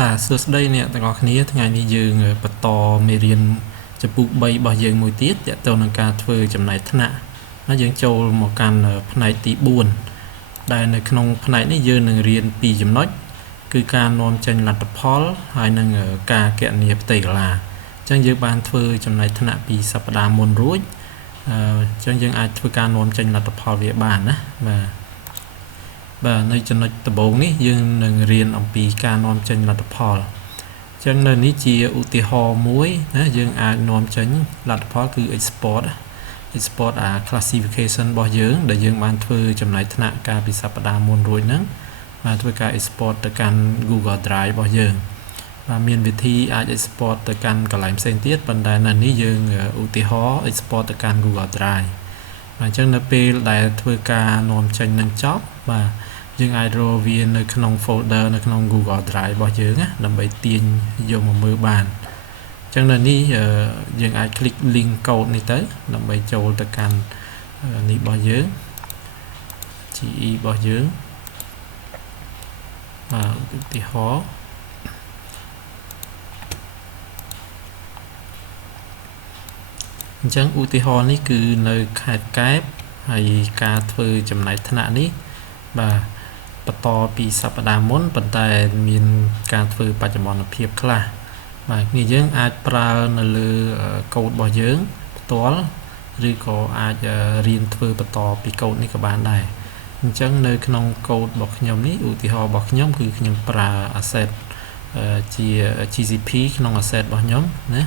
បាទសួស្តីអ្នកទាំងអស់គ្នាថ្ងៃនេះយើងបន្តមេរៀនចំពោះ3របស់យើងមួយទៀតទាក់ទងនឹងការធ្វើចំណាយថ្នាក់ហើយយើងចូលមកកាន់ផ្នែកទី4ដែលនៅក្នុងផ្នែកនេះយើងនឹងរៀនពីចំណុចគឺការនាំចេញលទ្ធផលហើយនឹងការគណនាផ្ទៃកន្លាអញ្ចឹងយើងបានធ្វើចំណាយថ្នាក់ពីសប្តាហ៍មុនរួចអញ្ចឹងយើងអាចធ្វើការនាំចេញលទ្ធផលវាបានណាបាទនៅចំណុចដំបូងនេះយើងនឹងរៀនអំពីការនាំចេញលទ្ធផលអញ្ចឹងនៅនេះជាឧទាហរណ៍មួយណាយើងអាចនាំចេញលទ្ធផលគឺ export classification របស់យើងដែលយើងបានធ្វើចំណាយថ្នាក់កាលពីសប្តាហ៍មុនរួចហ្នឹងបានធ្វើការ export ទៅកាន់ Google Drive របស់យើងបាទមានវិធីអាច export ទៅកាន់កន្លែងផ្សេងទៀតប៉ុន្តែនៅនេះយើងឧទាហរណ៍ export ទៅកាន់ Google Drive បាទអញ្ចឹងនៅពេលដែលធ្វើការនាំចេញនឹងចប់បាទយើងអាចរកវានៅក្នុង folder នៅក្នុង Google Drive របស់យើងណាដើម្បីទាញយកមកមើលបានអញ្ចឹងនៅនេះយើងអាច click link code នេះទៅដើម្បីចូលទៅកាន់នេះរបស់យើង GE របស់យើងបាទឧទាហរណ៍អញ្ចឹងឧទាហរណ៍នេះគឺនៅខេត្តកែបហើយការធ្វើចំណាយថ្នាក់នេះបាទបន្តពីសប្តាហ៍មុនប៉ុន្តែមានការធ្វើបច្ចុប្បន្នភាពខ្លះបាទនេះយើងអាចប្រើនៅលើកូដរបស់យើងផ្ទាល់ឬក៏អាចរៀនធ្វើបន្តពីកូដនេះក៏បានដែរអញ្ចឹងនៅក្នុងកូដរបស់ខ្ញុំនេះឧទាហរណ៍របស់ខ្ញុំគឺខ្ញុំប្រើ asset ជា GCP ក្នុង asset របស់ខ្ញុំណា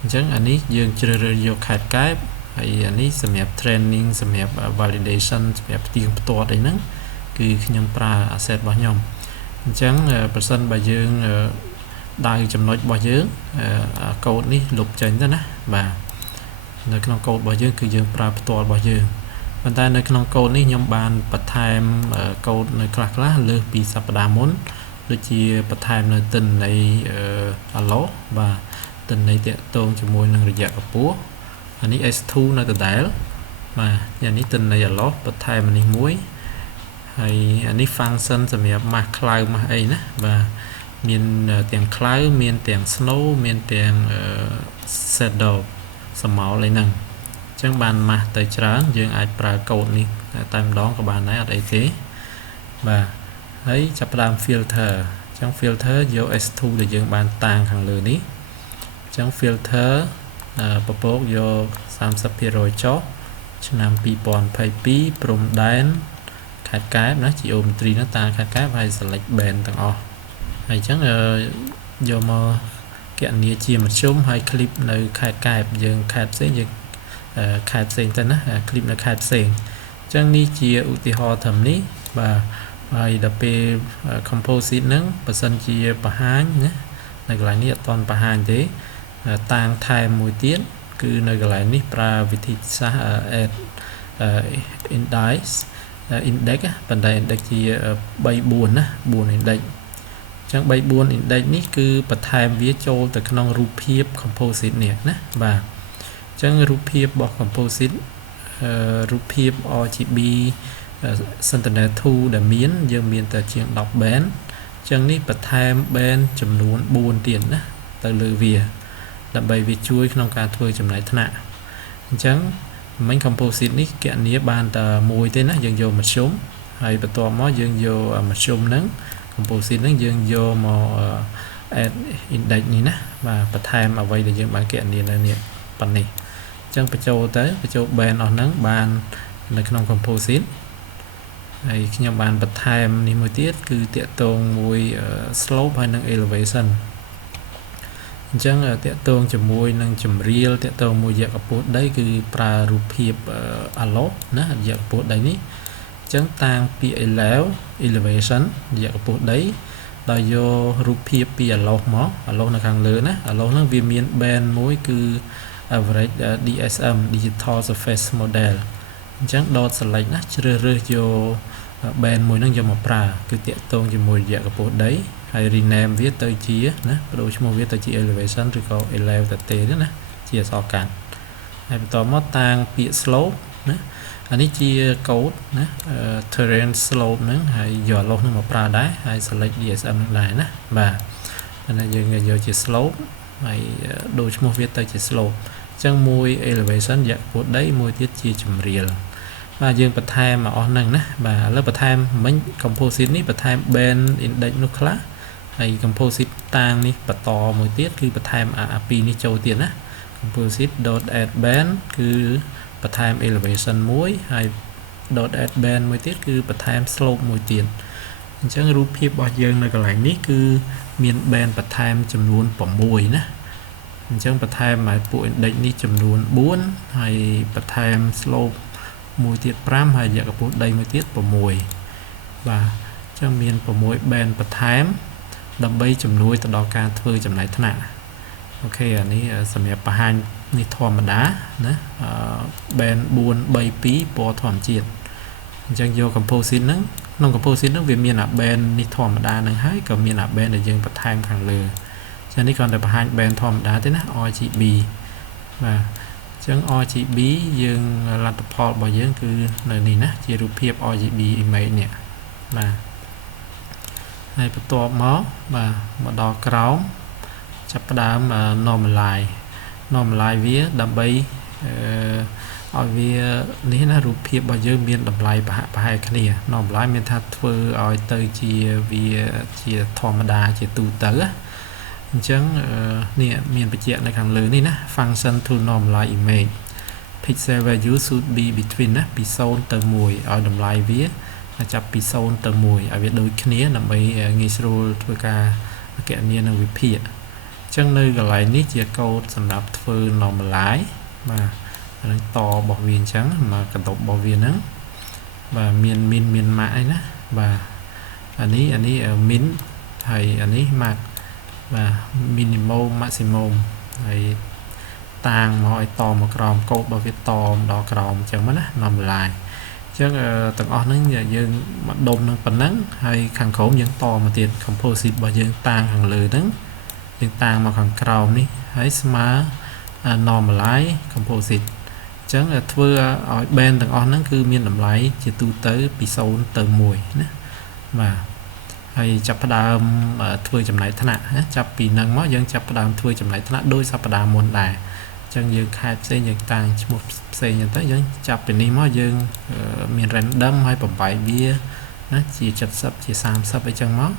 អញ្ចឹងអានេះយើងជ្រើសរើសយកខេត្តកែបហើយអានេះសម្រាប់ training សម្រាប់ validation សម្រាប់ផ្ទៀងផ្ទាត់អីហ្នឹងគឺខ្ញុំប្រើ asset របស់ខ្ញុំអញ្ចឹងប្រសិនបើយើងដៅចំណុចរបស់យើងកូដនេះលុបចេញទៅណាបាទនៅក្នុងកូដរបស់យើងគឺយើងប្រើផ្ទាល់របស់យើងប៉ុន្តែនៅក្នុងកូដនេះខ្ញុំបានបន្ថែមកូដនៅខ្លះលើសពីសប្តាហ៍មុនដូចជាបន្ថែមនៅទិន្នន័យallow បាទទិន្នន័យតាក់ទងជាមួយនឹងរយៈកម្ពស់អានេះ S2 នៅដដែលបាទយ៉ាងនេះទិន្នន័យallowបន្ថែមនេះមួយហើយអានេះ function សម្រាប់ម៉ាស់ខ្លៅម៉ាស់អីណាបាទមានទាំងខ្លៅមានទាំង snow មានទាំង shadow សមោលអីហ្នឹងអញ្ចឹងបានម៉ាស់ទៅច្រើនយើងអាចប្រើកូដនេះតែម្ដងក៏បានដែរអត់អីទេបាទហើយចាប់ផ្ដើម filter អញ្ចឹង filter យក S2 ដែលយើងបានតាំងខាងលើនេះអញ្ចឹង filter ពពកយក 30% ចុះឆ្នាំ2022ព្រំដែនខេត្តកែបណា geometry ហ្នឹងតាខេត្តកែបហើយ select band ទាំងអស់ហើយអញ្ចឹងយកមកគណនាជាមធ្យមហើយ clip នៅខេត្តកែបយើងខេត្តផ្សេងយើងខេត្តផ្សេងទៅណា clip នៅខេត្តផ្សេងអញ្ចឹងនេះជាឧទាហរណ៍ត្រឹមនេះបាទហើយដល់ពេល composite ហ្នឹងបើសិនជាបង្ហាញណានៅកន្លែងនេះអត់ទាន់បង្ហាញទេតាំងថែមមួយទៀតគឺនៅកន្លែងនេះប្រើវិធីសាស្ត្រ add index ប៉ុន្តែ index ជា3 4ណា4 index អញ្ចឹង3 4 index នេះគឺបន្ថែមវាចូលទៅក្នុងរូបភាព composite នេះណាបាទអញ្ចឹងរូបភាពរបស់ composite រូបភាព RGB Sentinel-2 ដែលយើងមានតែជាង10 band អញ្ចឹងនេះបន្ថែម band ចំនួន4ទៀតណាទៅលើវាដើម្បីវាជួយក្នុងការធ្វើចំណាយថ្នាក់អញ្ចឹងមិញ composite នេះគណនាបានតែមួយទេណាយើងយកមធ្យមហើយបន្ទាប់មកយើងយកមធ្យមហ្នឹង composite ហ្នឹងយើងយកមក add index នេះណាបាទបន្ថែមអ្វីដែលយើងបានគណនានៅនេះប៉ុណ្នេះអញ្ចឹងបញ្ចូល band អស់ហ្នឹងបាននៅក្នុង composite ហើយខ្ញុំបានបន្ថែមនេះមួយទៀតគឺតាក់ទងមួយ slope ហើយនឹង elevation អញ្ចឹងតាក់ទងជាមួយនឹងចម្រៀលតាក់ទងមួយរយៈកម្ពស់ដីគឺប្រើរូបភាព allow ណារយៈកម្ពស់ដីនេះអញ្ចឹងតាំងពី elevation រយៈកម្ពស់ដីដោយយករូបភាពពី allow មក allow នៅខាងលើណា allow ហ្នឹងវាមាន band មួយគឺ average DSM digital surface model អញ្ចឹង dot select ណាជ្រើសរើសយក band មួយហ្នឹងយកមកប្រើគឺតាក់ទងជាមួយរយៈកម្ពស់ដីហើយ rename វាទៅជាណាបដូរឈ្មោះវាទៅជា elevation ឬក៏ elevate ទេណាជាអក្សរកាត់ហើយបន្តមកតាំងពាក្យ slope ណាអានេះជាកូដណា terrain slope ហ្នឹងហើយយក allow ហ្នឹងមកប្រើដែរហើយ select DSM ហ្នឹងដែរណាបាទ là dương vô chỉ slope hay đôi một viết tới chỉ slope chẳng mùi elevation dạng của đấy mùi tiết chia chùm riêng và dương bật tham mà on nâng và lớp bật tham mấy composite ní bật tham bên index nuclear hay composite tang ní bật to mùi tiết cứ bật tham pi ní châu tiền á composite dot add band cứ bật tham elevation muối hay dot add band mùi tiết cứ bật tham slope mùi tiền chẳng rút phiếp bỏ dương là cái lại ní cứ miền band bật tham chùm luôn bỏ mùi ná chẳng bật tham mà bộ index ní chùm luôn 4 hay bật tham slope mùi tiết pram hay dạng bộ đây mới tiết của mùi và cho miền của mùi bên bật thám đâm bay chùm nuôi từ đó ca thưa chùm này thân ạ ok anh ấy sầm nhập và hai ni thòm mà đá nữa bên buôn bay pí bỏ thòm chiết chẳng vô composite nắng nông composite nó về miền là bên ni thòm mà đá nâng hái còn miền là bên để dương bật thám hàng lừa cho nên còn được hai bên thòm đá thế nào RGB và chẳng RGB dương là tập hợp bảo dương cứ nơi này nè chỉ rụp hiệp RGB image nè mà này bắt to máu và một đo cáo chấp đám normalize vía đầm bay ở vía ní là rụp hiệp bảo dương miền đầm lại và hai cái này normalize miền thật vừa ở tới chia thòm đá chia tu tới chẳng nè miền bạch diện này càng lớn đi nè function to normalize image pixel value should be between nè pixel từ mùi ở đầm lại vía chập pixel từ mùi ở việc đôi kia là mấy nghi sưu thôi cả cái miền là repeat chẳng nơi còn lại nít chia câu sản lập phơi normalize mà to bỏ viên trắng mà cần tộc bỏ viên nắng và miền mãi nè và anh ấy min hay anh ấy mặc và minimum maximum hay tàng mọi to một crom câu bảo việt to đo crom chẳng mất nằm lại chứ tầng on nó dương mặt đông nó phần nắng hay khăn khổ những to mà tiền composite bao dương tàng hàng lười nắng dương tàng mà hàng crom đi hãy smart normalize composite chẳng là thưa ở bên tầng on nó cứ miền làm lại chỉ tu tới bị sâu từ mùi mà hay chập đàm thui chấm này thân ạ chập bị nâng mót dân chập đàm thui chấm này thân ạ đôi sập đàm môn đài chân dương khai xây dựng tàng một xây nhận tới dân chập bị ní mót dân miền random hay bẩm bài bia nó chỉ chập sập chỉ sam sập ở chân mót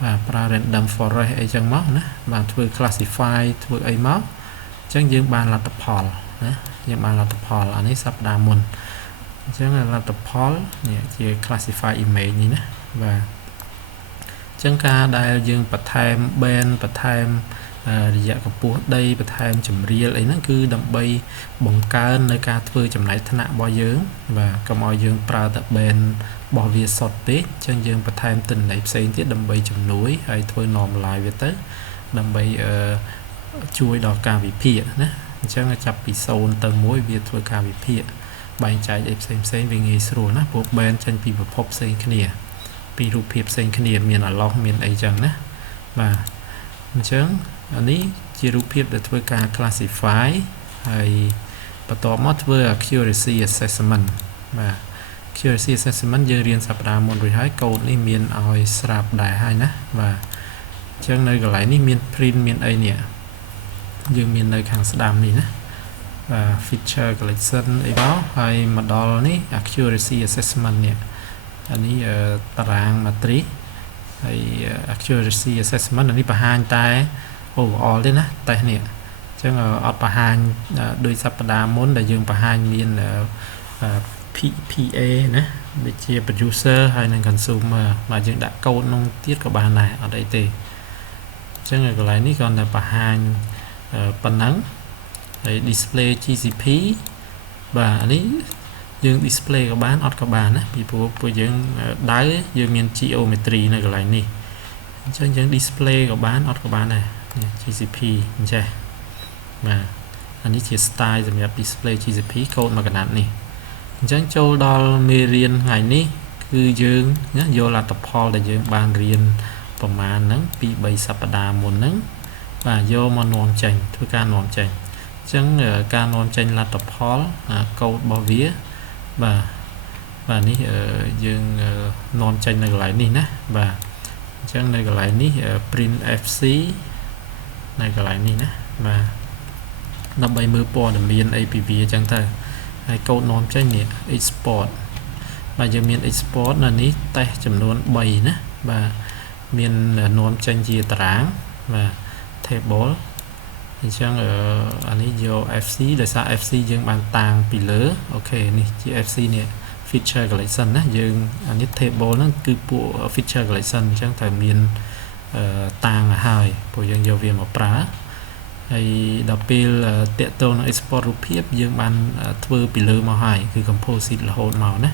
và pra random forest ở chân mót nữa và thui classify thui ấy mót chân dương bàn là tập hall nhưng bàn là tập hall anh ấy sập đàm môn chân là tập hall chỉ classify image như thế và chẳng ca đại dương bật tham bên bật tham dạ của bố đây bật tham chấm riêng ấy nó cứ đậm bay bóng ca nơi ca thưa chấm này thân ạ bao dương và cầm mọi dương pra tập bên bỏ việc sọt tết chân dương bật tham tình này xây tiết đậm bay chấm núi hay thôi nòm lại về tới đậm bay chui đỏ ca vị phịa nè chẳng là chập bị sâu tầng mối việc thôi ca vị phịa bay trái đẹp xem vì nghề sửa nó buộc bên chân bị bập hộp xây kia bị rụp hiệp sinh khả niệm miền ở lòng miền ấy chẳng nè và chẳng anh ấy chỉ rụp hiệp để thuê cả classify hay bắt đầu mất với accuracy assessment và accuracy assessment giờ riêng sắp ra một rồi hai câu này miền ở sạp đại hai nè và chẳng nơi gọi lại này miền print miền ấy nè giờ miền nơi hàng đàm này nè và feature collection ấy đó hay mà đó này accuracy assessment nè anh ấy tàng matrix hay accuracy assessment anh ấy bà hai tay overall đấy nè tay nè chứ ở bà hai đôi sắp đá muốn là dương bà hai miền PA nè để chia producer hay là consumer mà dương đã câu nông tiết của bà này ở đây thì chứ người lại ní còn là bà hai phần nắng display GCP và anh ấy dương display của bán ở các bạn á bị bộ dương đáy dương miền geometry này cái này nè cho những display của bán ở các bạn này GCP chơi mà anh ấy chỉ style rồi nhập display GCP code mà cái này nè chẳng châu đo meridian ngày ní cứ dương nhá vô là tập hall để dương bàn riêngประมาณ nắng bị bay sập đà một nắng và vô mà nón chành thôi ca nón chành chẳng ca nón chành là tập hall code bao vía và ní dương non chanh này lại đi nè và ចឹងនៅកន្លែងនេះ print fc នៅកន្លែងនេះណាបាទដើម្បីមើលព័ត៌មានអីពីវាចឹងទៅហើយកូដនាំចេញនេះ export បាទយើងមាន export នៅនេះតេស្តចំនួន3ណាបាទមាននាំចេញជាតារាងបាទ table អញ្ចឹងអានេះយក fc ដោយសារ fc យើងបានតាំងពីលើអូខេនេះជា fc នេះ feature collection ណាយើងអានេះ table ហ្នឹងគឺពួក feature collection អញ្ចឹងត្រូវមានតាំងឲ្យហើយព្រោះយើងយកវាមកប្រើហើយដល់ពេលតាក់ទងនឹង export រូបភាពយើងបានធ្វើពីលើមកហើយគឺ composite រហូតមកណា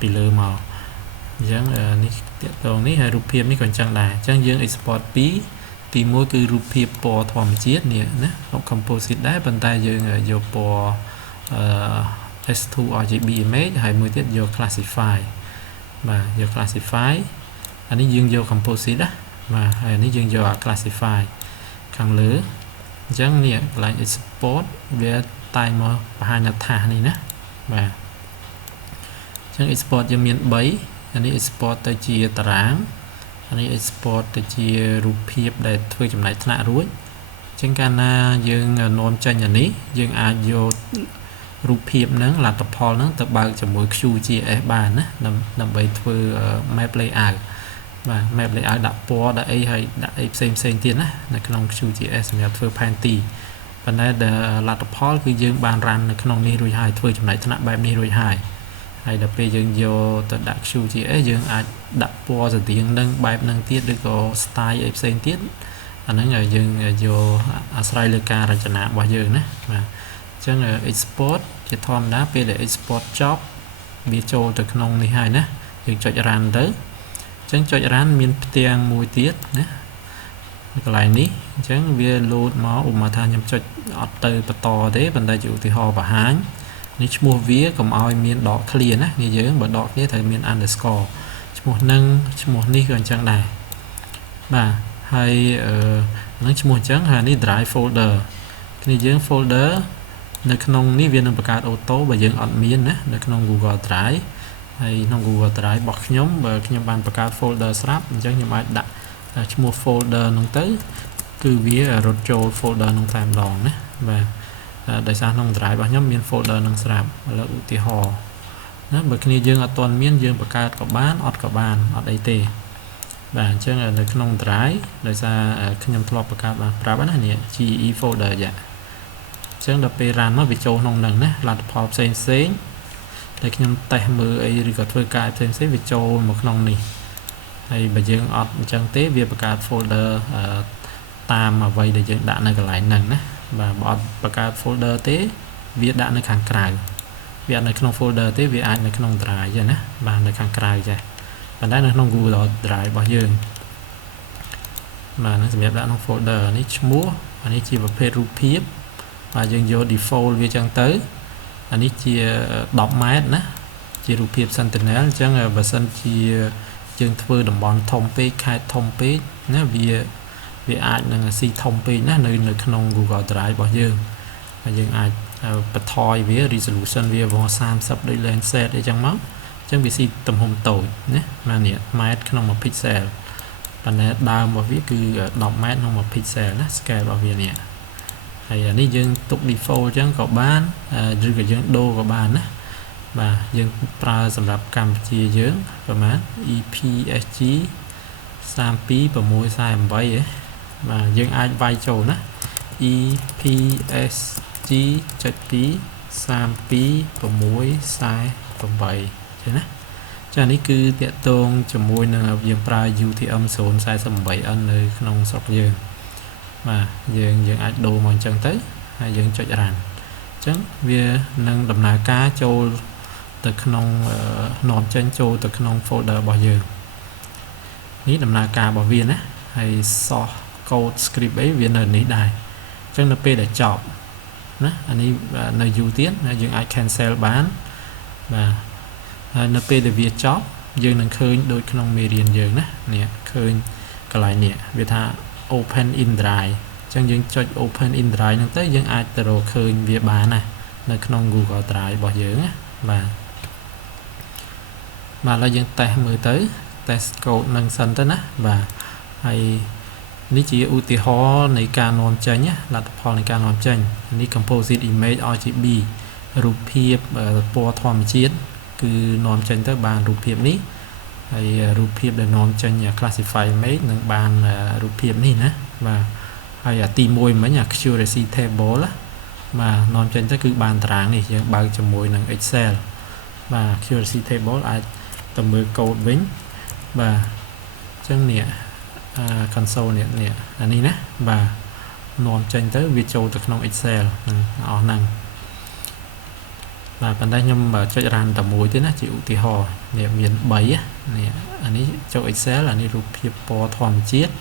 ពីលើមកអញ្ចឹងនេះតាក់ទងនេះហើយរូបភាពនេះក៏អញ្ចឹងដែរអញ្ចឹងយើង export ពីទី1គឺរូបភាពពណ៌ធម្មជាតិនេះណាក្នុង composite ដែរប៉ុន្តែយើងយកពណ៌S2 RGB image ហើយមួយទៀតយក classify បាទយក classify អានេះយើងយក composite ណាបាទហើយនេះយើងយក classify ខាងលើអញ្ចឹងនេះកន្លែង export វាតែងមកបង្ហាញថាសនេះណាបាទអញ្ចឹង export យើងមាន3អានេះ export ទៅជាតារាងអានេះ export ទៅជារូបភាពដែលធ្វើចំណាយថ្នាក់រួចអញ្ចឹងកាលណាយើងនាំចេញអានេះយើងអាចយករូបភាពហ្នឹងលទ្ធផលហ្នឹងទៅបើកជាមួយ QGIS បានណាដើម្បីធ្វើ map layout បាទ map layout ដាក់ពណ៌ដាក់អីហើយដាក់អីផ្សេងទៀតណានៅក្នុង QGIS សម្រាប់ធ្វើផែនទីប៉ុន្តែលទ្ធផលគឺយើងបាន run នៅក្នុងនេះរួចហើយធ្វើចំណាយថ្នាក់បែបនេះរួចហើយដល់ពេលយើងយកទៅដាក់ QGIS យើងអាចដាក់ពណ៌ស្តៀងនឹងបែបនឹងទៀតឬក៏ style អីផ្សេងទៀតអាហ្នឹងយើងយកអាស្រ័យលើការរចនារបស់យើងណាបាទអញ្ចឹង export ជាធម្មតាពេលដែល export ចប់វាចូលទៅក្នុងនេះហើយណាយើងចុច run ទៅអញ្ចឹងចុច run មានផ្ទាំងមួយទៀតណាកន្លែងនេះអញ្ចឹងវា load មកឧបមាថាខ្ញុំចុចអត់ទៅបន្តទេប៉ុន្តែជាឧទាហរណ៍បង្ហាញនេះឈ្មោះវាកុំឲ្យមានដក clear ណានេះយើងបើដក clear ត្រូវមាន underscore ឈ្មោះនឹងឈ្មោះនេះក៏អញ្ចឹងដែរបាទហើយនឹងឈ្មោះអញ្ចឹងហើយនេះ drive folder គ្នាយើង folder នៅក្នុងនេះវានឹងបង្កើតអូតូបើយើងអត់មានណានៅក្នុង Google Drive ហើយក្នុង Google Drive របស់ខ្ញុំបើខ្ញុំបានបង្កើត folder ស្រាប់អញ្ចឹងខ្ញុំអាចដាក់ឈ្មោះ folder ហ្នឹងទៅគឺវារត់ចូល folder ហ្នឹងតែម្ដងណាបាទដោយសារក្នុង drive របស់ខ្ញុំមាន folder នឹងស្រាប់ឥឡូវឧទាហរណ៍ណាបើគ្នាយើងអត់ទាន់មានយើងបង្កើតក៏បានអត់ក៏បានអត់អីទេបាទអញ្ចឹងនៅក្នុង drive ដោយសារខ្ញុំធ្លាប់បង្កើតបានប្រាប់ណានេះ GE folder យ៉ាអញ្ចឹងដល់ពេល run មកវាចូលក្នុងហ្នឹងណាលទ្ធផលផ្សេងតែខ្ញុំតេស្តមើលអីឬក៏ធ្វើការផ្សេងវាចូលមកក្នុងនេះហើយបើយើងអត់អញ្ចឹងទេវាបង្កើត folder តាមអ្វីដែលយើងដាក់នៅកន្លែងហ្នឹងណាបាទបើអត់បង្កើត folder ទេវាដាក់នៅខាងក្រៅវាអត់នៅក្នុង folder ទេវាអាចនៅក្នុង drive ចឹងណាបាទនៅខាងក្រៅចេះប៉ុន្តែនៅក្នុង Google Drive របស់យើងបាទនឹងសម្រាប់ដាក់ក្នុង folder នេះឈ្មោះអានេះជាប្រភេទរូបភាពបាទយើងយក default វាចឹងទៅអានេះជា10ម៉ែត្រណាជារូបភាព Sentinel អញ្ចឹងបើសិនជាយើងធ្វើតំបន់ធំពេកខេត្តធំពេកណាវាអាចនឹងស៊ីធំពេកណានៅក្នុង Google Drive របស់យើងហើយយើងអាចបន្ថយវា resolution វាវង30ដូច Landsat អីចឹងមកអញ្ចឹងវាស៊ីទំហំតូចណាបាទនេះម៉ែត្រក្នុង1 pixel ប៉ុន្តែដើមរបស់វាគឺ10ម៉ែត្រក្នុង1 pixel ណា scale របស់វានេះហើយអានេះយើងទុក default អញ្ចឹងក៏បានឬក៏យើងដូរក៏បានណាបាទយើងប្រើសម្រាប់កម្ពុជាយើងប្រហែល EPSG 32.648បាទយើងអាចវាយចូលណា EPSG 7.2 32.648ចឹងណាចានេះគឺតាក់ទងជាមួយនឹងយើងប្រើ UTM 048N នៅក្នុងស្រុកយើងបាទយើងអាចដូរមកអញ្ចឹងទៅហើយយើងចុច run អញ្ចឹងវានឹងដំណើរការចូលទៅក្នុងនាំចេញចូលទៅក្នុង folder របស់យើងនេះដំណើរការរបស់វាណាហើយ source code script អីវានៅនេះដែរអញ្ចឹងនៅពេលដែលចប់ណាអានេះនៅយូរទៀតយើងអាច cancel បានបាទហើយនៅពេលដែលវាចប់យើងនឹងឃើញដូចក្នុងមេរៀនយើងណានេះឃើញកន្លែងនេះវាថា open in drive អញ្ចឹងយើងចុច open in drive ហ្នឹងទៅយើងអាចទៅរកឃើញវាបានណានៅក្នុង Google Drive របស់យើងណាបាទឥឡូវយើងតេស្តមើលទៅ test code នឹងសិនទៅណាបាទ ហើយនេះជាឧទាហរណ៍នៃការនាំចេញលទ្ធផលនៃការនាំចេញនេះ composite image RGB រូបភាពពណ៌ធម្មជាតិគឺនាំចេញទៅបានរូបភាពនេះហើយរូបភាពដែលនាំចេញ classify image នឹងបានរូបភាពនេះណាបាទហើយទី1មិញaccuracy table បាទនាំចេញទៅគឺបានតារាងនេះយើងបើកជាមួយនឹង Excel បាទ accuracy table អាចទៅមើល code វិញបាទអញ្ចឹងនេះconsole នេះអានេះណាបាទនាំចេញទៅវាចូលទៅក្នុង Excel នឹងអស់ហ្នឹងបាទប៉ុន្តែខ្ញុំចុច run តែមួយទេណាជាឧទាហរណ៍នេះមាន3នេះអានេះចូល Excel អានេះរូបភាពពណ៌ធម្មជាតិ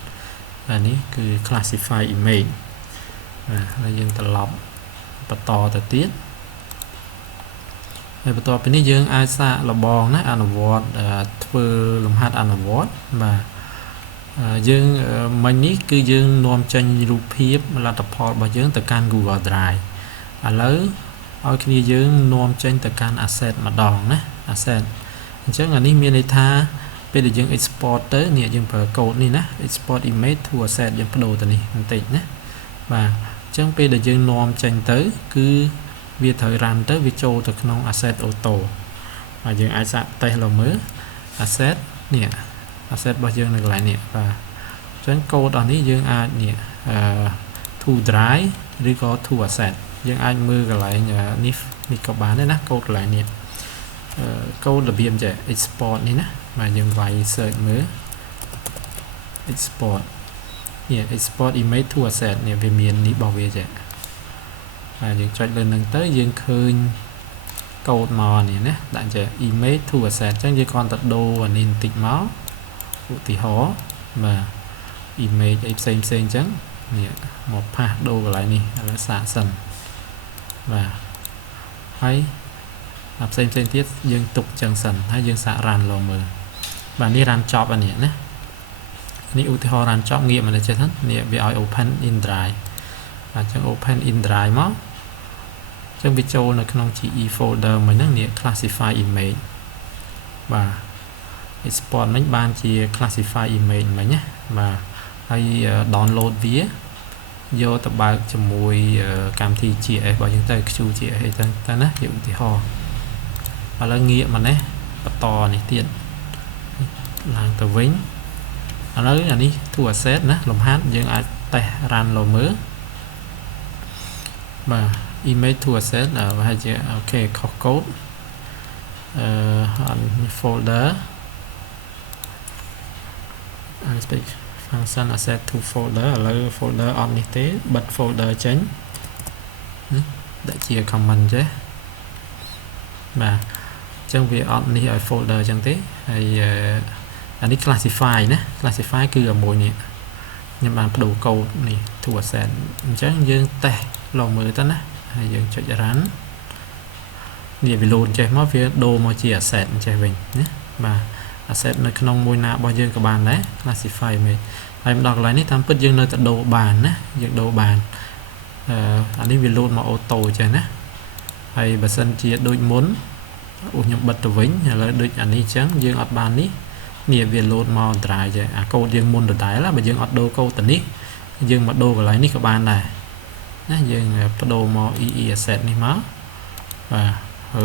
អានេះគឺ classify image បាទហើយយើងត្រឡប់បន្តទៅទៀតហើយបន្ទាប់ពីនេះយើងអាចសាកល្បងណាអនុវត្តធ្វើលំហាត់អនុវត្តបាទយើងមិញនេះគឺយើងនាំចេញរូបភាពលទ្ធផលរបស់យើងទៅកាន់ Google Drive ឥឡូវឲ្យគ្នាយើងនាំចេញទៅកាន់ asset ម្ដងណា asset អញ្ចឹងអានេះមានន័យថាពេលដែលយើង export ទៅនេះយើងប្រើ code នេះណា export image to asset យើងបដូរទៅនេះបន្តិចណាបាទអញ្ចឹងពេលដែលយើងនាំចេញទៅគឺវាត្រូវ run ទៅវាចូលទៅក្នុង asset auto ហើយយើងអាចសាកតេស្តមើល asset នេះ asset របស់យើងនៅកន្លែងនេះបាទអញ្ចឹង code អស់នេះយើងអាចនេះto drive ឬក៏ to asset យើងអាចមើលកន្លែងនេះក៏បានដែរណា code កន្លែងនេះcode របៀបចេះ export នេះណាបាទយើងវាយ search មើល export នេះ export image to asset នេះវាមាននេះរបស់វាចេះបាទយើងចុចលើនឹងទៅយើងឃើញ code មកនេះណាដាក់ចេះ image to asset អញ្ចឹងយើងគ្រាន់តែដូរអានេះបន្តិចមកឧទាហរណ៍បាទ image អីផ្សេងអញ្ចឹងនេះមកផាសដូរកន្លែងនេះឲ្យសាកសិនបាទហើយផ្សេងទៀតយើងទុកចឹងសិនហើយយើងសាក run លមើលបាទនេះ run ចប់អានេះណានេះឧទាហរណ៍ run ចប់ងាកមកចេះហ្នឹងនេះវាឲ្យ open in drive បាទចឹង open in drive មកចឹងវាចូលនៅក្នុង GE folder មិញហ្នឹងនេះ classify image បាទ export មិញបានជា classify image មិញណាបាទហើយ download វាយកទៅបើកជាមួយកម្មវិធី GS របស់យើងទៅ QGS អីទៅណាជាឧទាហរណ៍ឥឡូវងាកមកនេះបន្តនេះទៀតឡើងទៅវិញឥឡូវអានេះ to asset ណាលំហាត់យើងអាចតេស្ត run លមើលបាទ image to asset ប្រហែលជាអូខេខុស code នេះ folder function asset to folder ឥឡូវ folder អត់នេះទេបិទ folder ចេញដាក់ជា comment ចេះបាទអញ្ចឹងវាអត់នេះឲ្យ folder អញ្ចឹងទេហើយអានេះ classify ណា classify គឺអាមួយនេះខ្ញុំបានបដូរ code នេះ to asset អញ្ចឹងយើងតេស្តលមើលទៅណាហើយយើងចុច run នេះវា load ចេះមកវាដូរមកជា asset អញ្ចេះវិញណាបាទ asset នៅក្នុងមួយណារបស់យើងក៏បានដែរ classify image ហើយមកដល់កន្លែងនេះតាមពិតយើងនៅតែដូរបានណាយើងដូរបានអានេះវា load មក auto ចេះណាហើយបើសិនជាដូចមុនខ្ញុំបិទទៅវិញឥឡូវដូចអានេះអញ្ចឹងយើងអត់បាននេះវា load មក drive ចេះអា code យើងមុនដដែលបើយើងអត់ដូរ code ទៅនេះយើងមកដូរកន្លែងនេះក៏បានដែរណាយើងបដូរមក EE asset នេះមកបា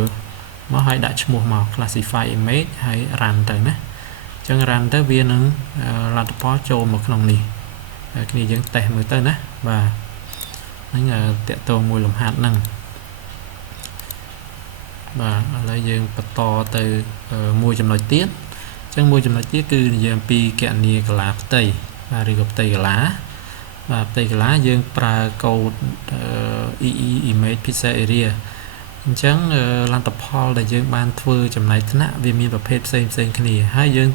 ទមកឲ្យដាក់ឈ្មោះមក classify image ហើយ run ទៅណាអញ្ចឹង run ទៅវានឹងលទ្ធផលចូលមកក្នុងនេះហើយគ្នាយើងតេស្តមើលទៅណាបាទហ្នឹងតាក់ទងមួយលំហាត់ហ្នឹងបាទឥឡូវយើងបន្តទៅមួយចំណុចទៀតអញ្ចឹងមួយចំណុចទៀតគឺនិយាយអំពីគណនាកាឡាផ្ទៃបាទឬក៏ផ្ទៃកាឡាបាទផ្ទៃកាឡាយើងប្រើ code EE image pixel area អញ្ចឹងលទ្ធផលដែលយើងបានធ្វើចំណែកថ្នាក់វាមានប្រភេទផ្សេងគ្នាហើយយើង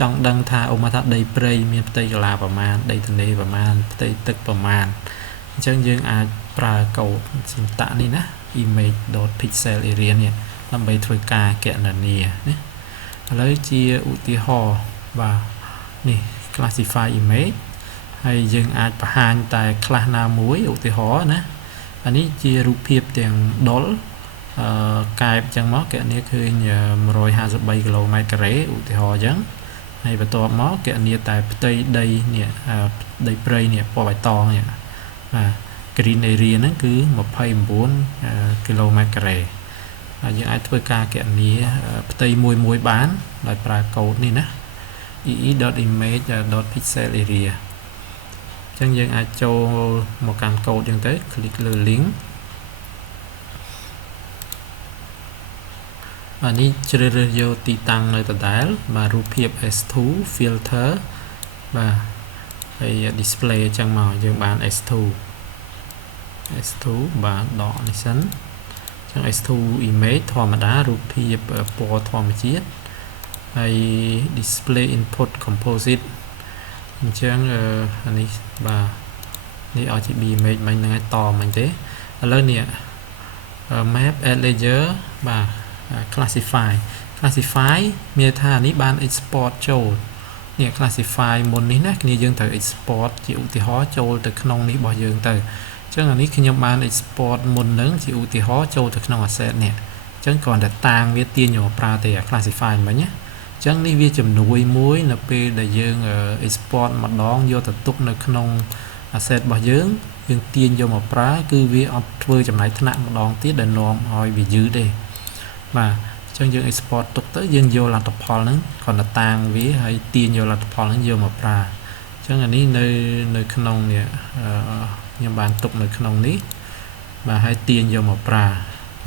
ចង់ដឹងថាឧបមាថាដីព្រៃមានផ្ទៃកាឡាប្រមាណដីទន្លេប្រមាណផ្ទៃទឹកប្រមាណអញ្ចឹងយើងអាចប្រើ code syntax នេះណា image.pixel area នេះដើម្បីធ្វើការគណនាណាឥឡូវជាឧទាហរណ៍បាទនេះ classify image ហើយយើងអាចបង្ហាញតែខ្លះណាមួយឧទាហរណ៍ណាអានេះជារូបភាពទាំងដុលកែបអញ្ចឹងមកគណនាឃើញ153គីឡូម៉ែត្រការ៉េឧទាហរណ៍អញ្ចឹង ហើយបន្ទាប់មកគណនាតែផ្ទៃដីនេះដីព្រៃនេះពណ៌បៃតងនេះបាទ green area ហ្នឹងគឺ29 គីឡូម៉ែត្រការ៉េហើយយើងអាចធ្វើការគណនាផ្ទៃមួយបានដោយប្រើកូដនេះណា ee.image.pixel area អញ្ចឹងយើងអាចចូលមកកាន់កូដអញ្ចឹងទៅ click លើ link បាទនេះជ្រើសរើសយកទីតាំងនៅដដែលបាទរូបភាព S2 filter បាទហើយ display អញ្ចឹងមកយើងបាន S2 បាទដកនេះសិនអញ្ចឹង S2 image ធម្មតារូបភាពពណ៌ធម្មជាតិហើយ display input composite អញ្ចឹងអានេះបាទនេះ RGB image មិនហ្នឹងឲ្យតមិញទេឥឡូវនេះ map add layer បាទ classify មានថានេះបាន export ចូលនេះ classify មុននេះណាគ្នាយើងត្រូវ export ជាឧទាហរណ៍ចូលទៅក្នុងនេះរបស់យើងទៅអញ្ចឹងអានេះខ្ញុំបាន export មុននឹងជាឧទាហរណ៍ចូលទៅក្នុង asset នេះអញ្ចឹងគ្រាន់តែតាងវាទាញយកប្រើទេ classify មិញណាអញ្ចឹងនេះវាជំនួយមួយនៅពេលដែលយើង export ម្ដងយកទៅទុកនៅក្នុង asset របស់យើងទាញយកមកប្រើគឺវាអត់ធ្វើចំណាយថ្នាក់ម្ដងទៀតដែលនាំឲ្យវាយឺតទេបាទអញ្ចឹងយើង export ទុកទៅយើងយកលទ្ធផលហ្នឹងគ្រាន់តែតាងវាហើយទាញយកលទ្ធផលហ្នឹងយកមកប្រើអញ្ចឹងអានេះនៅក្នុងនេះខ្ញុំបានទុកនៅក្នុងនេះបាទហើយទាញយកមកប្រើ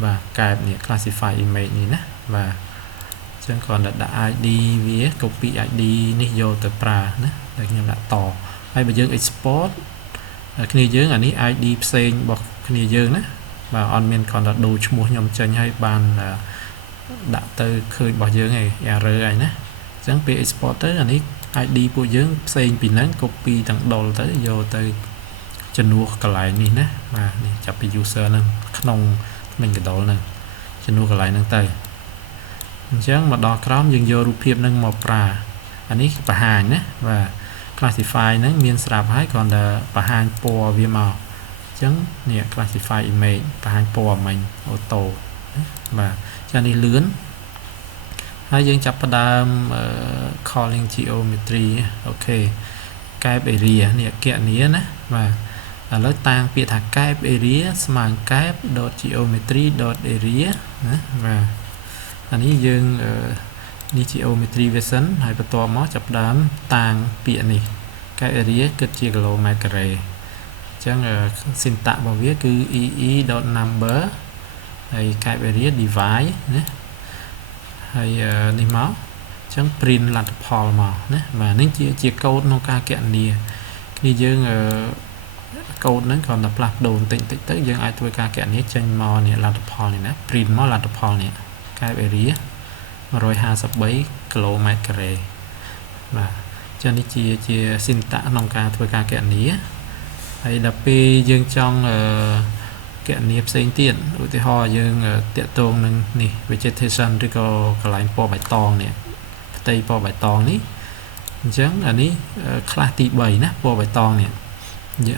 បាទកែបនេះ classify image នេះណាបាទអញ្ចឹងគ្រាន់តែដាក់ ID វា copy ID នេះយកទៅប្រើណាដែលខ្ញុំដាក់តហើយបើយើង export គ្នាយើងអានេះ ID ផ្សេងរបស់គ្នាយើងណាបាទអត់មានគ្រាន់តែដូរឈ្មោះខ្ញុំចេញឲ្យបានដាក់ទៅឃើញរបស់យើងឯង error ឯណាអញ្ចឹងពេល export ទៅអានេះ ID ពួកយើងផ្សេងពីហ្នឹង copy ទាំងដុលទៅយកទៅជំនួសកន្លែងនេះណាបាទនេះចាប់ពី user ហ្នឹងក្នុងមិញកណ្ដុលហ្នឹងជំនួសកន្លែងហ្នឹងទៅអញ្ចឹងមកដល់ក្រោមយើងយករូបភាពហ្នឹងមកប្រើអានេះបង្ហាញណាបាទ classify ហ្នឹងមានស្រាប់ហើយគ្រាន់តែបង្ហាញពណ៌វាមកអញ្ចឹងនេះ classify image បង្ហាញពណ៌មិញអូតូបាទចានេះលឿនហើយយើងចាប់ផ្ដើម calling geometry អូខេកែប area នេះគណនាណាបាទឥឡូវតាំងពាក្យថាកែប area ស្មើកែប .geometry.area ណាបាទអានេះយើងនេះ geometry version ហើយបន្ទាប់មកចាប់ផ្ដើមតាំងពាក្យនេះកែប area គិតជាគីឡូម៉ែត្រការ៉េអញ្ចឹង syntax របស់វាគឺ ee.number ហើយកែប area divide ណាហើយនេះមកអញ្ចឹង print លទ្ធផលមកណាបាទនេះជាកូដក្នុងការគណនាគ្នាយើងកូដហ្នឹងគ្រាន់តែផ្លាស់ប្ដូរបន្តិចទៅយើងអាចធ្វើការគណនាចេញមកនេះលទ្ធផលនេះណា print មកលទ្ធផលនេះកែប area 153 គីឡូម៉ែត្រការ៉េបាទចឹងនេះជា syntax ក្នុងការធ្វើការគណនាហើយដល់ពេលយើងចង់គណនាផ្សេងទៀតឧទាហរណ៍យើងតាក់ទងនឹងនេះ vegetation ឬក៏កន្លែងពណ៌បៃតងនេះផ្ទៃពណ៌បៃតងនេះអញ្ចឹងអានេះខ្លះទី3ណាពណ៌បៃតងនេះ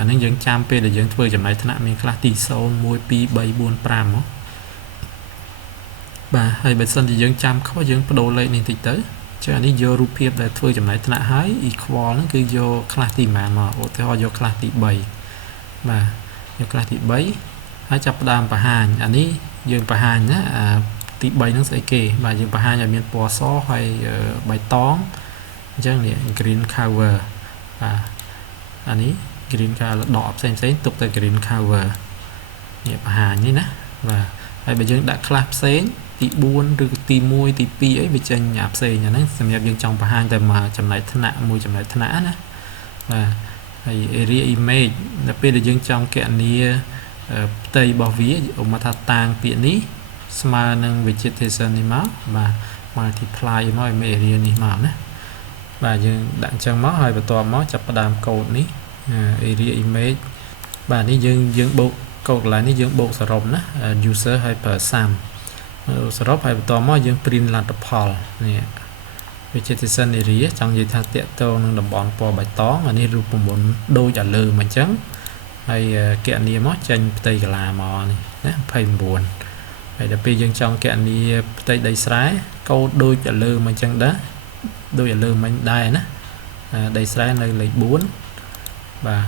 អានេះយើងចាំពេលដែលយើងធ្វើចំណាយថ្នាក់មានខ្លះទី0 1 2 3 4 5មកបាទហើយបើសិនជាយើងចាំខុសយើងបដូរលេខនេះតិចទៅចឹងអានេះយករូបភាពដែលធ្វើចំណាយថ្នាក់ហើយ equal ហ្នឹងគឺយកខ្លះទីប៉ុន្មានមកឧទាហរណ៍យកខ្លះទី3បាទយកខ្លះទី3ហើយចាប់ផ្ដើមបង្ហាញអានេះយើងបង្ហាញណាទី3ហ្នឹងស្អីគេបាទយើងបង្ហាញឲ្យមានពណ៌សហើយបៃតងអញ្ចឹងនេះ green cover បាទអានេះ green cover ដកផ្សេងទុកទៅ green cover នេះបង្ហាញនេះណាបាទហើយបើយើងដាក់ខ្លះផ្សេងទី4ឬទី1ទី2អីវាចេញអាផ្សេងអាហ្នឹងសម្រាប់យើងចង់បង្ហាញតែមកចំណែកថ្នាក់មួយចំណែកថ្នាក់ណាបាទហើយ area image ដល់ពេលដែលយើងចង់គណនាផ្ទៃរបស់វាឧបមាថាតាំងពាក្យនេះស្មើនឹង vegetation នេះមកបាទ multiply មកឲ្យមាន area នេះមកណាបាទយើងដាក់អញ្ចឹងមកហើយបន្ទាប់មកចាប់ផ្ដើមកូដនេះ area image បាទនេះយើងបូកកូដកន្លែងនេះយើងបូកសរុបណា user ហើយប្រើ sum សរុបហើយបន្ទាប់មកយើង print លទ្ធផលនេះ vegetation area ចង់និយាយថាតាក់ទងនឹងតំបន់ពណ៌បៃតងអានេះរូបមន្តដូចឲ្យលើមកអញ្ចឹងហើយគណនាមកចេញផ្ទៃកន្លាមកនេះណា29ហើយដល់ពេលយើងចង់គណនាផ្ទៃដីស្រែកូដដូចឲ្យលើមកអញ្ចឹងដែរ đôi ở lơ mình đai nè đây sẽ nơi lấy 4 và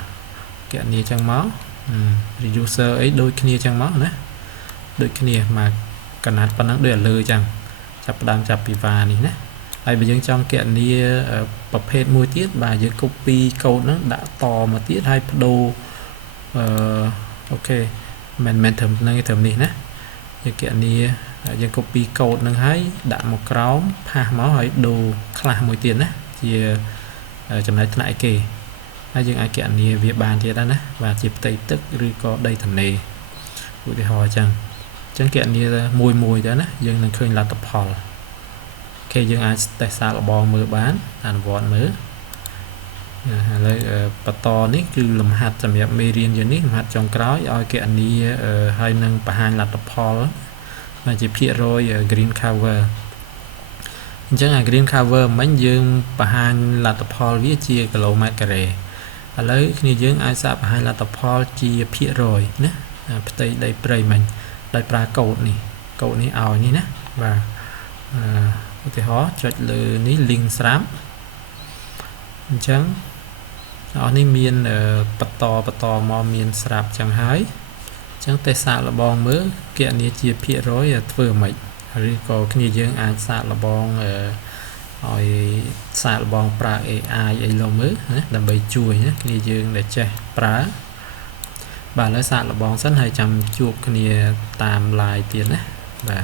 kiện nia trang máu user ấy đôi kia trang máu nè đôi kia mà cần hạt phần năng đôi ở lơ chẳng chập đang chập bị và này nè đây bây giờ trong kiện nia bập hết môi tiết và dưới copy code nó đã to mà tiết hai đồ ok mình thầm năng thầm này nè như kiện nia dân copy code nâng hãy đã một cáo pha máu hỏi đồ khá mùi tiền á thì trong này lại kì hay những ai kiện thì việc bàn thì đó nè và chịp tây tức rồi có đây thằng này của cái hỏi chẳng chẳng kiện như mùi đó nè dân là khơi là tập họ khi dân ai tại sao là bò mưa bán ăn vọn mới lấy bà to ní cứ làm hạt chầm nhập mê riêng dưới ní hạt trong cái oi kiện đi hai nâng bà hai là tập họ mà chỉ phía rồi green cover chẳng là green cover mấy dương bà hai là tập họ viết chia cái lỗ mạch kề lấy khi dương ai sao bà hai là tập họ chia phía rồi nè đây đây prey mình đây pra cột này ảo như nè và thì họ chọn lừa ní link xám chẳng ở ní miền bật to mò miền sạp chẳng hái chẳng tay xạ là bong mới kiện như chia phía rồi vừa mày rồi có cái dương ai xạ là bong rồi xạ là bong pra AI ai lâu mới làm bầy chui nhé cái dương để chơi pra bà lấy xạ là bong rất 200 chuột cái tam lại tiền đấy và